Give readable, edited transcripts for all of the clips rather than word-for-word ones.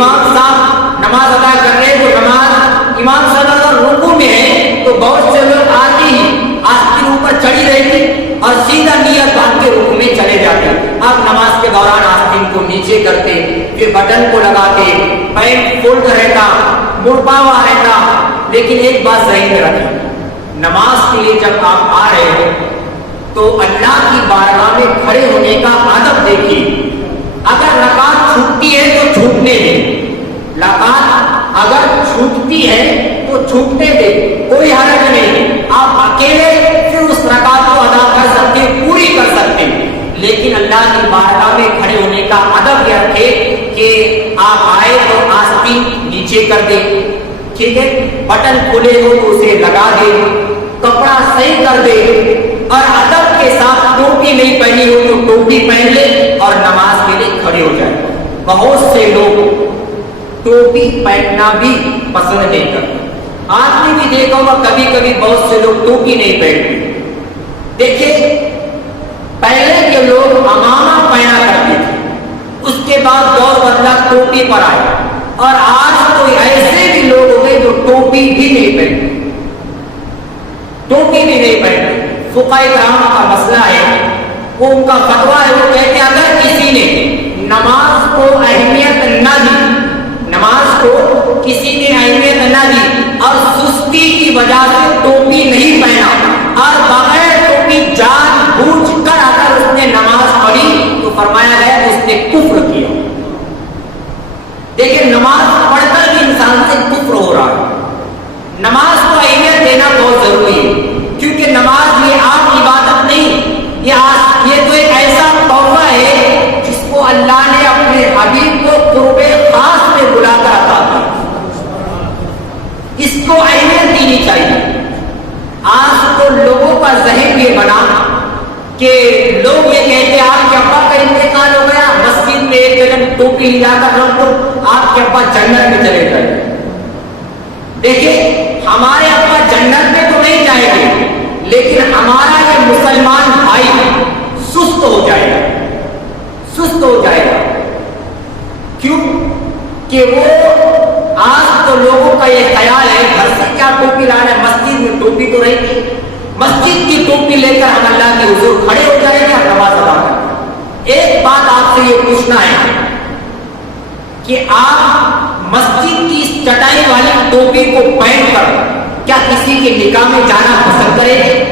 امام صاحب نماز ادا کر رہے ہیں تو نماز امام صاحب اگر رکوع میں ہے تو بہت سے لوگ آتے ہی آستین اوپر چڑھی رہتی اور سیدھا نیت باندھ کے رکوع میں چلے جاتے. اب نماز کے دوران آستین کو نیچے کرتے, پھر بٹن کو لگاتے, پینٹ فولڈ رہتا, مڑپا ہوا رہتا. لیکن ایک بات ذہن میں رکھیں, نماز کے لیے جب آپ آ رہے ہو تو اللہ کی بارگاہ میں کھڑے ہونے کا ادب دیکھیے. اگر رکعت چھوٹتی ہے تو چھوٹنے دیں, رکعت اگر چھوٹتی ہے تو چھوٹنے دیں, کوئی حرج نہیں. آپ اکیلے پھر اس رکعت کو ادا کر سکتے, پوری کر سکتے. لیکن اللہ کی بارگاہ میں کھڑے ہونے کا ادب یہ رکھے کہ آپ آئے تو آستین نیچے کر دیں, ٹھیک ہے, بٹن کھلے ہو تو اسے لگا دے, کپڑا صحیح کر دے, اور ادب کے ساتھ ٹوپی نہیں پہنی ہو تو ٹوپی پہن لے اور نماز کے لیے کھڑے ہو جائے. بہت سے لوگ ٹوپی پہننا بھی پسند نہیں کرتے. آپ نے بھی دیکھا ہوگا کبھی کبھی بہت سے لوگ ٹوپی نہیں پہنتے. دیکھیں, پہلے کے لوگ عمامہ پہنا کرتے تھے, اس کے بعد دور بدلا ٹوپی پر آئے, اور آج تو ایسے بھی لوگ ہو گئے جو ٹوپی بھی نہیں پہنتے, ٹوپی بھی نہیں پہنتے. فقہاء کرام کا مسئلہ ہے, وہ ان کا فتویٰ ہے, وہ کہتے ہیں اگر کسی نے نماز کو اہمیت نہ دی, نماز کو کسی نے اہمیت نہ دی اور سستی کی وجہ سے ٹوپی نہیں پہنا اور بغیر ٹوپی جان بوجھ کر اگر اس نے نماز پڑھی تو فرمایا گیا اس نے کفر کیا. دیکھیں, نماز پڑھ کر بھی انسان سے کفر ہو رہا ہے. نماز کو اہمیت دینا بہت ضروری ہے, کیونکہ نماز یہ عام عبادت نہیں, یہ تو ایک ایسا تحفہ ہے جس کو اللہ نے اپنے حبیب کو قرب خاص میں بلا کر عطا کیا. اس کو اہمیت دینی چاہیے. آج تو لوگوں کا ذہن یہ بنا کہ لوگ یہ کہتے ہیں آپ کے ابا کا انتقال ہو گیا, مسجد میں ایک جگہ ٹوپی لے کر رکھ دو, آپ کے ابا جنت میں چلے گئے. دیکھیں, ہمارے ابا جنت میں تو نہیں جائیں گے, لیکن ہمارا یہ مسلمان بھائی سست ہو جائے گا, سست ہو جائے گا. کیوں کہ وہ آج تو لوگوں کا یہ خیال ہے گھر سے کیا ٹوپی لانا ہے, مسجد میں ٹوپی تو رہی تھی, مسجد کی ٹوپی لے کر ہم اللہ کے حضور کھڑے ہو جائیں گے اور نماز ادا کریں. ایک بات آپ سے یہ پوچھنا ہے کہ آپ مسجد کی اس چٹائی والی ٹوپی کو پہن کر کیا کسی کے نکاح میں جانا پسند کریں گے؟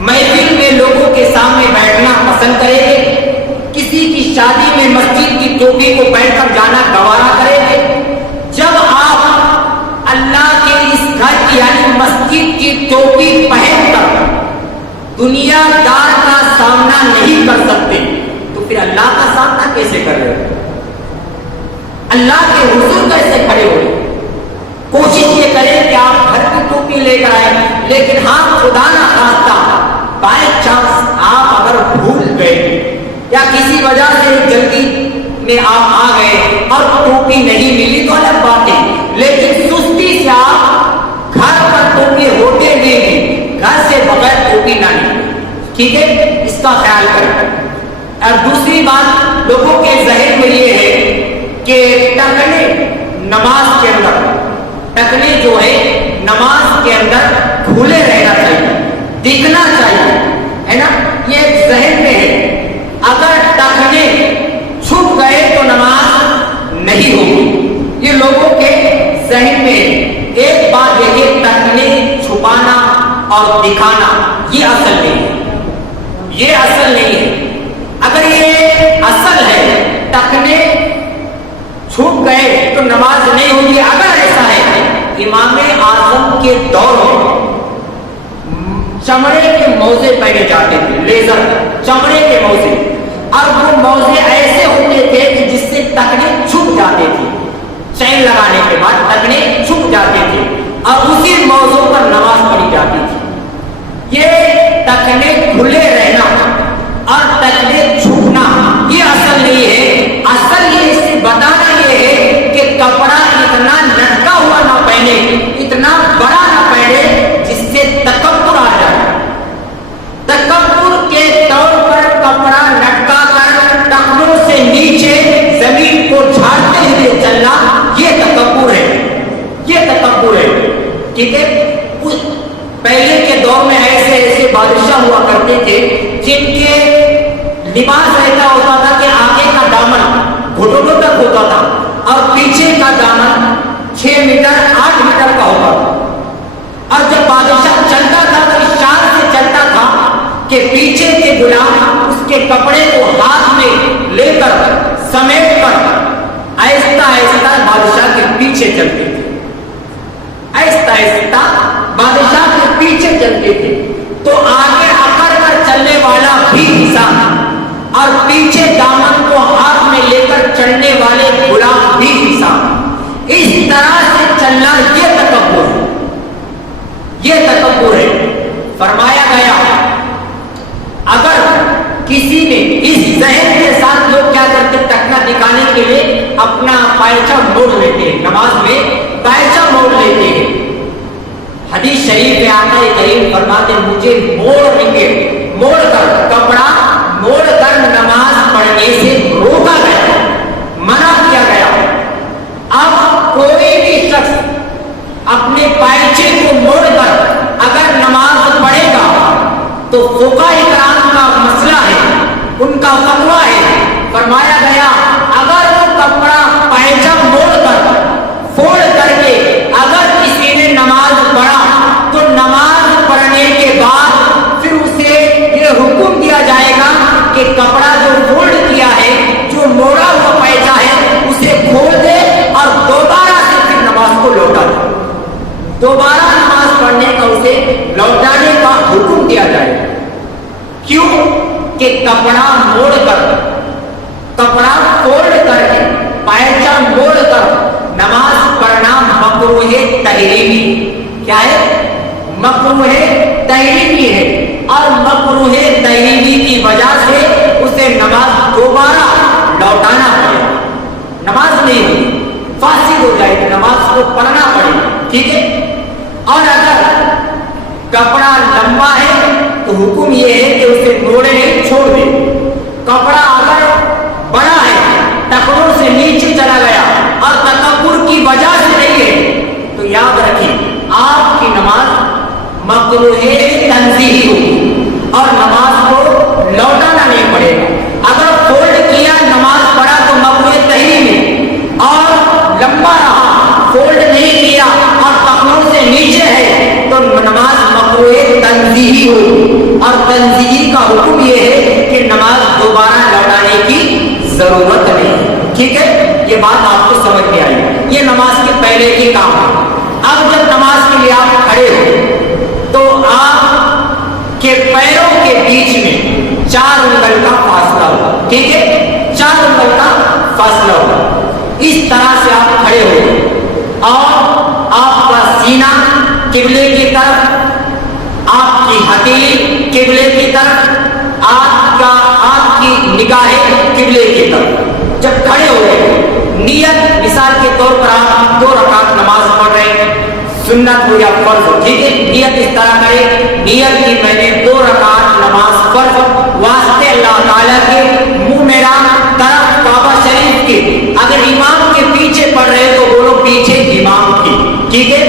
محفل میں لوگوں کے سامنے بیٹھنا پسند کریں گے؟ کسی کی شادی میں مسجد کی ٹوپی کو پہن کر جانا گوارا کریں گے؟ جب آپ اللہ کے اس گھر کی یعنی مسجد کی ٹوپی پہن کر دنیا دار کا سامنا نہیں کر سکتے تو پھر اللہ کا سامنا کیسے کر رہے ہو؟ اللہ کے حضور کیسے کھڑے ہوئے؟ کوشش یہ کریں کہ آپ گھر کی ٹوپی لے کر آئیں, لیکن ہاں خدا نہ خواستہ بائی چانس آپ اگر بھول گئے یا کسی وجہ سے جلدی میں آپ آ گئے اور ٹوپی نہیں ملی تو الگ بات ہے, لیکن سستی سے آپ گھر پر ٹوپی ہوتے ہوئے بھی گھر سے بغیر ٹوپی نہ نکلیں, ٹھیک ہے, اس کا خیال کریں. اور دوسری بات لوگوں کے ذہن میں یہ ہے کہ ٹکنے نماز کے اندر, ٹکنے جو ہے نماز کے اندر کھلے رہنا چاہیے, دکھنا چاہیے, ہے نا, یہ ذہن میں ہے. اگر ٹکنے چھپ گئے تو نماز نہیں ہوگی, یہ لوگوں کے ذہن میں ہے. ایک بات دیکھیے, ٹکنے چھپانا اور دکھانا یہ اصل نہیں ہے, یہ اصل نہیں ہے. اگر یہ اصل ہے, ٹکنے چھپ گئے تو نماز نہیں ہوگی. اگر ایسا ہے, امام اعظم کے دور میں چمڑے کے موزے پہنے جاتے تھے, لیزر چمڑے کے موزے, اور وہ موزے ایسے ہوتے تھے کہ جس سے ٹکنے چھپ جاتے تھے, چین لگانے کے بعد ٹکنے چھپ جاتے تھے اور اسی موضوع پر نماز پڑھی جاتی تھی. یہ ٹکنے کھلے رہنا اور ٹکنے چھپنا یہ اصل نہیں ہے. اصل یہ اس سے بتانا یہ ہے کہ کپڑا اتنا لٹکا ہوا نہ پہنے, اتنا بڑا نہ پہنے جس سے تکبر آ جائے. تکبر کے طور پر کپڑا لٹکا کر ٹخنوں سے نیچے زمین کو جھاڑتے ہوئے بادشاہ ہوا کرتے تھے جن کے لباس ایسا ہوتا تھا کہ آگے کا دامن گھٹنوں تک ہوتا تھا اور پیچھے کا دامن 6 میٹر 8 میٹر کا ہوتا تھا، اور جب بادشاہ چلتا تھا تو اس شان سے چلتا تھا کہ پیچھے کے غلام اس کے کپڑے کو ہاتھ میں لے کر سمیٹ کر آہستہ آہستہ بادشاہ کے پیچھے چلتے تھے، آہستہ آہستہ بادشاہ کے پیچھے چلتے تھے، تو آگے اکڑ کر چلنے والا بھی انسان اور پیچھے دامن کو ہاتھ میں لے کر چلنے والے غلام بھی انسان، اس طرح سے چلنا یہ تکبر ہے، یہ تکبر ہے۔ فرمایا گیا اگر کسی نے اس ذہن کے ساتھ، لوگ کیا کرتے ٹکنا دکھانے کے لیے اپنا پائچہ موڑ لیتے ہیں، نماز میں پائچہ موڑ لیتے ہیں، حدیث شریف میں آقا کریم فرماتے ہیں مجھے موڑ کر کپڑا موڑ کر نماز پڑھنے سے روکا گیا، منع کیا گیا۔ اب کوئی بھی شخص اپنے پائچے کو موڑ کر اگر نماز پڑھے گا تو فقہاء کرام کا مسئلہ ہے، ان کا فتویٰ ہے، فرمایا گیا اگر وہ کپڑا پائچہ موڑ کر فوڑ کر کے اگر کسی نے نماز پڑھا تو نماز پڑھنے کے بعد پھر اسے یہ حکم دیا جائے گا کہ کپڑا جو فولڈ کیا ہے، جو موڑا ہوا پائچہ ہے، اسے کھول دے اور دوبارہ سے پھر نماز کو لوٹا دے، دوبارہ نماز پڑھنے کا اسے لوٹانے کا حکم دیا جائے۔ کیوں کہ کپڑا موڑ کر، کپڑا فولڈ کر کے، پائچہ موڑ کر نماز پڑھنا مکروہ تحریمی، کیا ہے؟ مکروہ تحریمی ہے، اور مکروہ تحریمی کی وجہ سے اسے نماز دوبارہ لوٹانا پڑے گا، نماز نہیں ہوگی، فاسد ہو جائے گی، نماز کو پڑھنا پڑے گا، ٹھیک ہے۔ اور اگر کپڑا لمبا ہے تو حکم یہ ہے کہ اسے موڑے نہیں، چھوڑ دے۔ کپڑا اگر بڑا ہے، ٹخنوں سے نیچے چلا گیا اور تکبر کی وجہ سے نہیں ہے تو یاد رکھیں آپ کی نماز مکروہ تنزیہی ہوگی اور نماز کو لوٹانا نہیں پڑے گا۔ اگر فولڈ کیا نماز پڑھا تو مکروہ تحریمی، اور لمبا رہا فولڈ نہیں کیا اور ٹخنوں سے نیچے ہے تو نماز مکروہ تنزیہی ہوگی، اور تنزیہی کا حکم یہ ہے کہ نماز دوبارہ لوٹانے کی ضرورت نہیں، ٹھیک ہے۔ یہ بات آپ کو سمجھ میں آئی، یہ نماز کے پہلے کی کام ہے۔ اب جب نماز کے لیے آپ کھڑے ہو تو آپ کے پیروں کے بیچ میں 4 انگل کا فاصلہ ہوگا، ٹھیک ہے، 4 انگل کا فاصلہ ہوگا۔ اس طرح سے آپ کھڑے ہو اور آپ کا سینہ قبلے کی طرف، آپ کی ہتھیلی قبلے کی طرف، آپ کی نگاہیں قبلے کی طرف۔ جب کھڑے ہو گئے، نیت مثال کے طور پر آپ 2 رکعت نماز پڑھ رہے ہیں، سنت ہو یا فرض ہو، ٹھیک ہے، نیت اس طرح کرے، نیت کی میں نے 2 رکعت نماز فرض واسطے اللہ تعالیٰ کے، منہ میرا طرف کعبہ شریف کے، اگر امام کے پیچھے پڑھ رہے تو بولو پیچھے امام کی، ٹھیک ہے،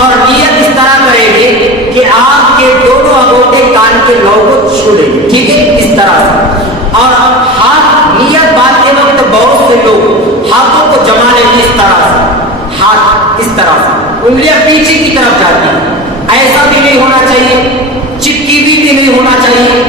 اور نیت اس طرح کرے گے کہ آپ کے دونوں انگوٹھے کان کے لو کو چھو لیں گے، ٹھیک ہے، اس طرح سے، اور ہاتھ نیت باندھتے وقت بہت سے لوگ ہاتھوں کو جما لیتے اس طرح سے، ہاتھ اس طرح سے، انگلیاں پیچھے کی طرف جاتی ہیں، ایسا بھی نہیں ہونا چاہیے، چپکی بھی نہیں ہونا چاہیے،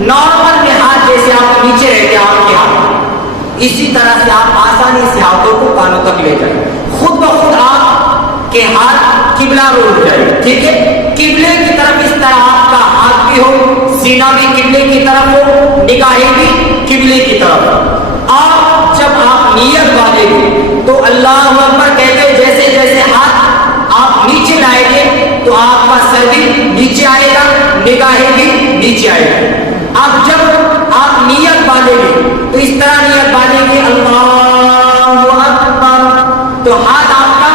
نارمل میں ہاتھ جیسے آپ نیچے رہتے آپ کے ہاتھ، اسی طرح سے آپ آسانی سے ہاتھوں کو کانوں تک لے جائیں، خود بخود آپ کے ہاتھ قبلہ رو اٹھ جائے، ٹھیک ہے، قبلے کی طرف اس طرح آپ کا ہاتھ بھی ہو، سینہ بھی قبلے کی طرف ہو، نگاہیں بھی قبلے کی طرف ہو، اور جب آپ نیت باندھیں گے تو اللہ اکبر کہتے جیسے جیسے ہاتھ آپ نیچے لائیں گے تو آپ کا سر بھی نیچے آئے گا، نگاہیں بھی نیچے آئے گا۔ اب جب آپ نیت باندھیں گے تو اس طرح نیت باندھیں گے اللہ اکبر، تو ہاتھ آپ کا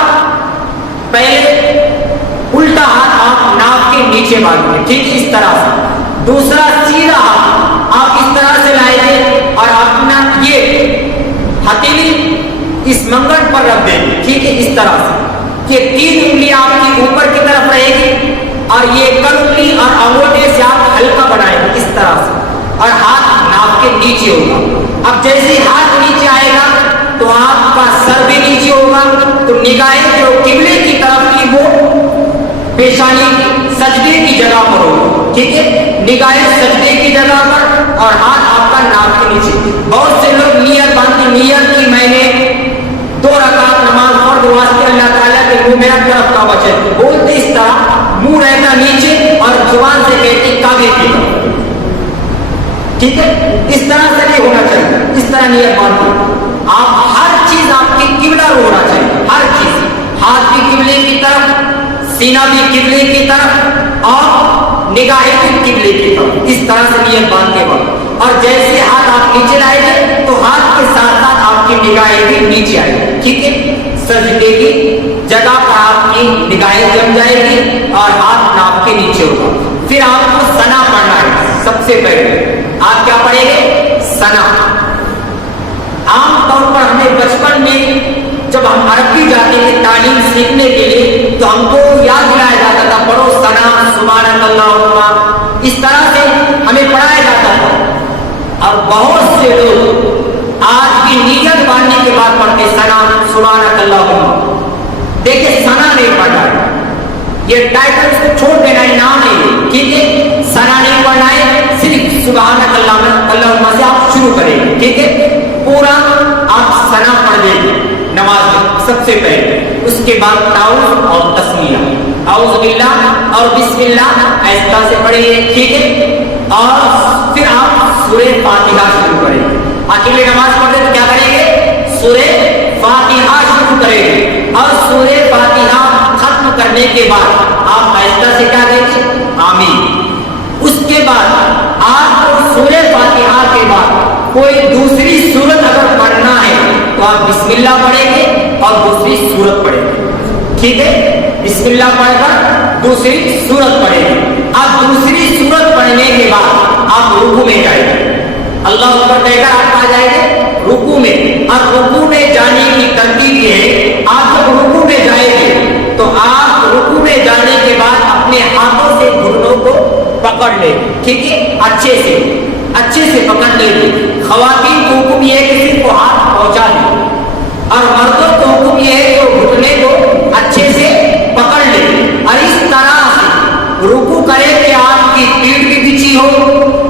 پہلے الٹا ہاتھ آپ ناک کے نیچے باندھیں گے، ٹھیک ہے، اس طرح سے، دوسرا سیدھا ہاتھ آپ اس طرح سے لائیں گے اور اپنا یہ ہتھیلی اس منگل پر رکھ دیں گے، ٹھیک ہے، اس طرح سے کہ 3 انگلیاں آپ کی اوپر کی طرف رہے گی اور یہ کنگلی اور انگوٹھے سے آپ ہلکا بنائیں گے اس طرح سے, اور ہاتھ ناک کے نیچے ہوگا. اب جیسے ہاتھ نیچے آئے گا تو آپ کا سر بھی نیچے ہوگا, تو نگاہیں جو قبلے کی طرف کی وہ پیشانی سجدے کی جگہ پر ہوگی, ٹھیک ہے, نگاہیں سجدے کی جگہ پر اور ہاتھ آپ کا ناک کے نیچے. بہت سے لوگ نیت باندھتے, نیت کی میں نے 2 رکعت نماز فرض واسطے اللہ تعالیٰ کے منہ میرا طرف کا بچے بولتے اس طرح, منہ رہتا نیچے اور زبان سے کہتے کعبے کی طرف, ٹھیک ہے, اس طرح سے نہیں ہونا چاہیے, اس طرح نیت باندھتے. آپ ہر چیز آپ کی قبلہ ہونا چاہیے, ہر چیز, ہاتھ بھی قبلے کی طرف, سینہ بھی قبلے کی طرف اور نگاہیں بھی قبلے کی طرف, اس طرح سے نیت باندھتے وقت. اور جیسے ہاتھ آپ نیچے لائیں گے تو ہاتھ کے ساتھ ساتھ آپ کی نگاہیں بھی نیچے آئیں گی, ٹھیک ہے, سجدے کی جگہ پر آپ کی نگاہیں جم جائے گی اور ہاتھ ناک کے نیچے ہوگا. پھر آپ کو ثنا پڑھنا ہے. سب سے پہلے آپ کیا پڑھیں گے؟ ثنا. عام طور پر ہمیں بچپن میں جب ہم عربی جاتے تھے تعلیم سیکھنے کے لیے تو ہم کو یاد دلایا جاتا تھا پڑھو ثنا سبحان اللہ, اس طرح سے ہمیں پڑھایا جاتا تھا. اور بہت سے لوگ آج بھی نیت باندھنے کے بعد پڑھتے ثنا سبحان اللہ. دیکھیں ثنا نہیں پڑھنا ہے, یہ ٹائٹل کو چھوڑ دینا ہے, نام نہیں, ٹھیک ہے, ثنا نہیں پڑھنا ہے, صرف سبحان اللہ سے آپ شروع کریں, ٹھیک ہے, پورا آپ ثنا پڑھ دیں گے نماز میں سب سے پہلے. اس کے بعد تعوذ اور تسمیہ, اعوذ باللہ اور بسم اللہ ایسا سے پڑھیں, ٹھیک ہے, اور پھر آپ سورہ فاتحہ شروع کریں. اکیلے نماز پڑھتے تو کیا کریں گے؟ سورہ فاتحہ شروع کریں گے, اور سورہ فاتحہ ختم کرنے کے بعد آپ آہستہ سے کیا کہیں گے؟ آمین. اس کے بعد آپ کو سورہ فاتحہ کے بعد کوئی دوسری سورت اگر پڑھنا ہے تو آپ بسم اللہ پڑھیں گے اور دوسری سورت پڑھیں گے, ٹھیک ہے, بسم اللہ پڑھ کر دوسری سورت پڑھیں گے. آپ دوسری سورت پڑھنے کے بعد آپ رکوع میں جائیں گے, اللہ اکبر کہہ کر آپ آ جائیں گے رکوع میں. اور رکوع میں جانے کی ترتیب یہ ہے, آپ جب رکوع میں جائیں گے تو آپ رکوع میں جانے کے بعد اپنے ہاتھوں سے گھٹنوں کو پکڑ لیں, ٹھیک ہے, اچھے سے پکڑ لیں گے. خواتین کو حکم یہ ہے کہ صرف کو ہاتھ پہنچا دیں, اور مردوں کو حکم یہ ہے کہ گھٹنے کو اچھے سے پکڑ لیں. اور اس طرح سے رکوع کریں کہ آپ کی پیٹھ بھی پیچھی ہو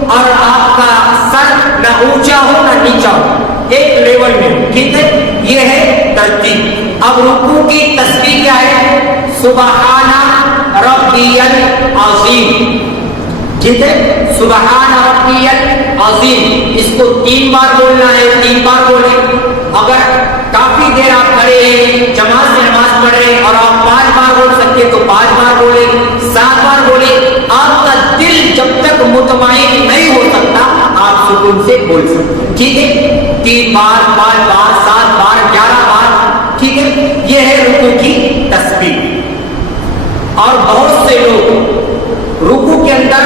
اور آپ کا سر نہ اونچا ہو نہ نیچا ہو, ایک لیول میں, ٹھیک ہے, یہ ہے ترتیب. اب رکوع کی تسبیح کیا ہے؟ سبحان ربی العظیم, ٹھیک ہے, سبحان ربی العظیم. اس کو 3 بار بولنا ہے, 3 بار بولیں. اگر کافی دیر آپ کھڑے ہیں, جماعت سے نماز پڑھ رہے ہیں اور آپ 5 بار بول سکتے تو 5 بار بولیں, 7 بار بولیں. آپ کا دل جب تک مطمئن نہیں ہو سکتا آپ سکون سے بول سکتے, ٹھیک ہے, 3 بار 5 بار 7 بار 11 بار, ٹھیک ہے. یہ ہے رکوع کی تسبیح. اور بہت سے لوگ رکوع کے اندر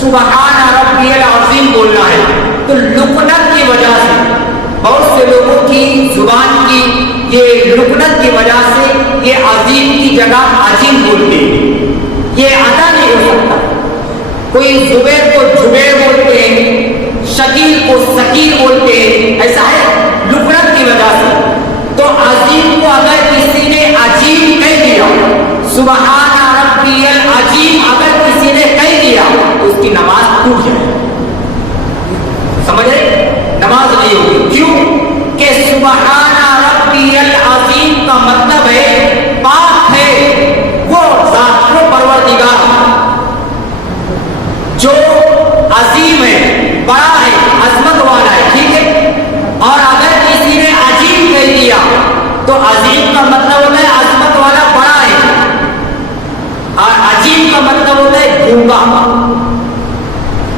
سبحان ربی العظیم بولنا ہے تو لکنت کی وجہ سے بہت سے لوگوں کی زبان کی یہ لکنت کی وجہ سے یہ عظیم کی جگہ عظیم بولتے ہیں, یہ ادا نہیں ہو سکتا. کوئی زبیر کو جبیر بولتے ہیں, شکیل کو سکیل بولتے ہیں, ایسا ہے لکنت کی وجہ سے. تو عظیم کو اگر کسی نے عظیم کہہ دیا, سبحان ربی العظیم اگر کسی نے کہہ دیا تو اس کی نماز ٹوٹ جائے, سمجھ رہے, نماز نہیں ہوگی. کیوں کہ سبحان ربی العظیم کا مطلب ہے پاک ہے وہ ذات, وہ پروردگار جو عظیم ہے, بڑا ہے, عظمت والا ہے, ٹھیک ہے. اور اگر کسی نے عظیم کہہ دیا تو عظیم کا مطلب ہوتا ہے عظمت والا, بڑا ہے, اور عظیم کا مطلب ہوتا ہے گونگا.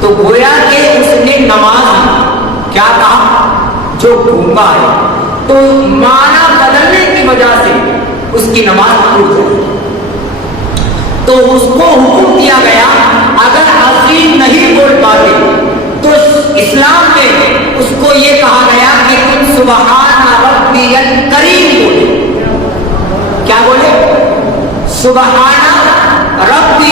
تو گویا کہ اس نے نماز کیا کہا, جو گونگا ہے, تو معنی بدلنے کی وجہ سے اس کی نماز ٹوٹ جائے. تو اس کو حکم دیا گیا اگر عظیم نہیں بول پاتے تو اسلام میں اس کو یہ کہا گیا کہ تم سبحان ربی الکریم بولے. کیا بولے؟ سبحان ربی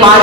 5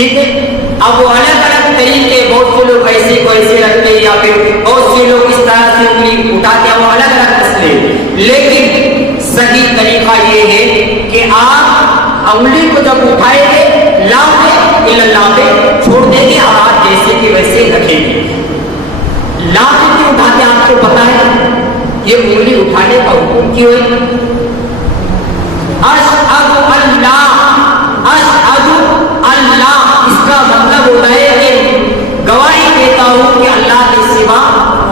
ٹھیک ہے. اب وہ الگ الگ طریقے بہت سے لوگ ایسے کو ایسے رکھتے یا پھر بہت سے لوگ اس طرح سے انگلی اٹھاتے ہیں، وہ الگ الگ مسئلے. لیکن صحیح طریقہ یہ ہے کہ آپ انگلی کو جب اٹھائیں گے لا پہ الا پہ چھوڑ دیں گے اور آپ جیسے کہ ویسے رکھیں گے. لا پہ کیوں اٹھاتے ہیں آپ کو پتا ہے؟ یہ انگلی اٹھانے کا حکم کیوں ہے؟ اشہد اللہ، اشہد اللہ، اس کا مطلب ہوتا ہے کہ گواہی دیتا ہوں کہ اللہ کے سوا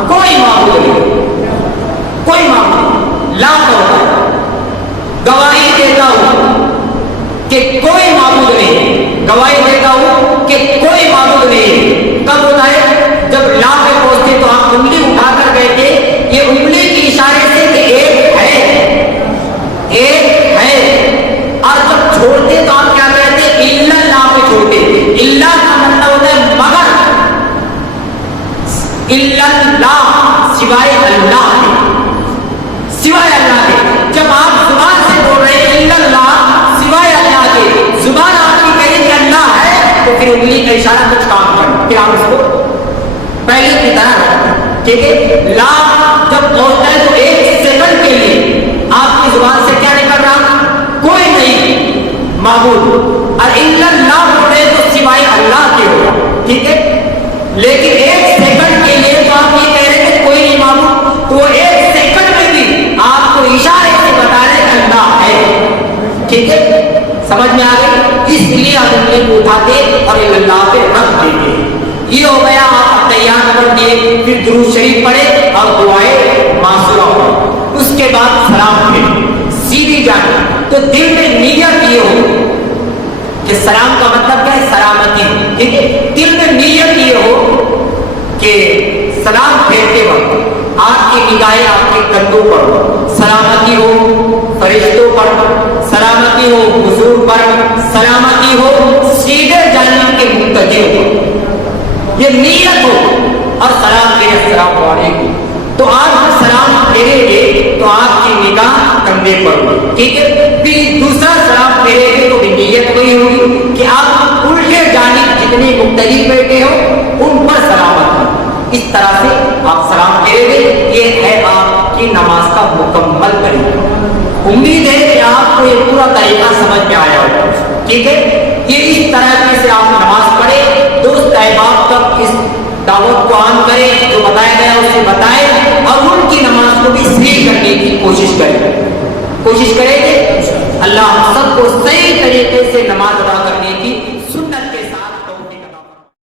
کوئی معبود نہیں، کوئی معبود. لا ہوتا ہے گواہی دیتا ہوں کہ کوئی معبود نہیں، گواہی دیتا ہوں کہ کوئی معبود نہیں. کب ہوتا ہے؟ جب لا پہ پہنچتے تو آپ انگلی اٹھا کر گئے تھے، یہ انگلی کے اشارے سے کہ ایک ہے، ایک ہے. اور جب چھوڑتے تو آپ کیا کہتے؟ الا لا پہ چھوڑتے. الا کا مطلب ہوتا ہے مگر، الا اللہ سوائے اللہ کے، سوائے اللہ کے. جب آپ زبان سے بول رہے ہیں الا اللہ سوائے اللہ کے، زبان آپ کی کہے کہ اللہ ہے، تو پھر انگلی کا اشارہ کچھ کام کریں، پھر آپ اس کو پہلے کی طرح. ٹھیک ہے. لا جب پہنچتا ہے تو ایک سیکنڈ کے لیے آپ کی زبان سے کیا نکل رہا؟ کوئی نہیں معبود. اور الا اللہ بول رہے تو سوائے اللہ کے ہوگا. ٹھیک ہے. لیکن ایک سیکنڈ کے لیے تو آپ یہ کہہ رہے ہیں کہ کوئی نہیں معبود، تو ایک سیکنڈ میں بھی آپ کو اشارے سے بتا رہے کہ اللہ ہے. ٹھیک ہے. سمجھ میں آ گئی؟ اس لیے آپ انگلی کو اٹھاتے اور اللہ پہ رکھ دیتے. یہ ہو گیا. آپ تیار کر دیے، پھر درود شریف پڑھے اور دعائیں معصورہ پڑھے. اس کے بعد سلام پھیرے سیدھی جانے. تو دل میں نیت یہ ہو کہ سلام کا مطلب کیا ہے؟ سلامتی. ٹھیک ہے. دل میں نیت یہ ہو کہ سلام پھیرتے وقت آپ کی نگاہیں آپ کے کندھوں پر، سلامتی ہو فرشتوں پر، سلامتی ہو حضور پر، سلامتی ہو سیدھے جانب کے منتظر پر. یہ نیت ہو اور سلام پھیرے السلام علیکم. تو آپ سلام پھیریں گے تو آپ کی نگاہ کندھے پر ہوگی. ٹھیک ہے. پھر دوسرا سلام پھیریں گے تو نیت وہی ہوگی کہ آپ الٹے جانب جتنے مقتدی بیٹھے ہو ان پر سلامت ہو. اس طرح سے آپ سلام پھیریں گے. یہ ہے آپ کی نماز کا مکمل طریقہ. امید ہے کہ آپ کو یہ پورا طریقہ سمجھ میں آیا ہوگا. ٹھیک ہے. یہ اس طرح سے آپ نماز پڑھیں، دوست احباب تک اس دعوت کو عام کریں، جو بتایا گیا اسے بتائیں اور ان کی نماز کو بھی صحیح کرنے کی کوشش کریں. کوشش کریں گے اللہ ہم سب کو صحیح طریقے سے نماز ادا کرنے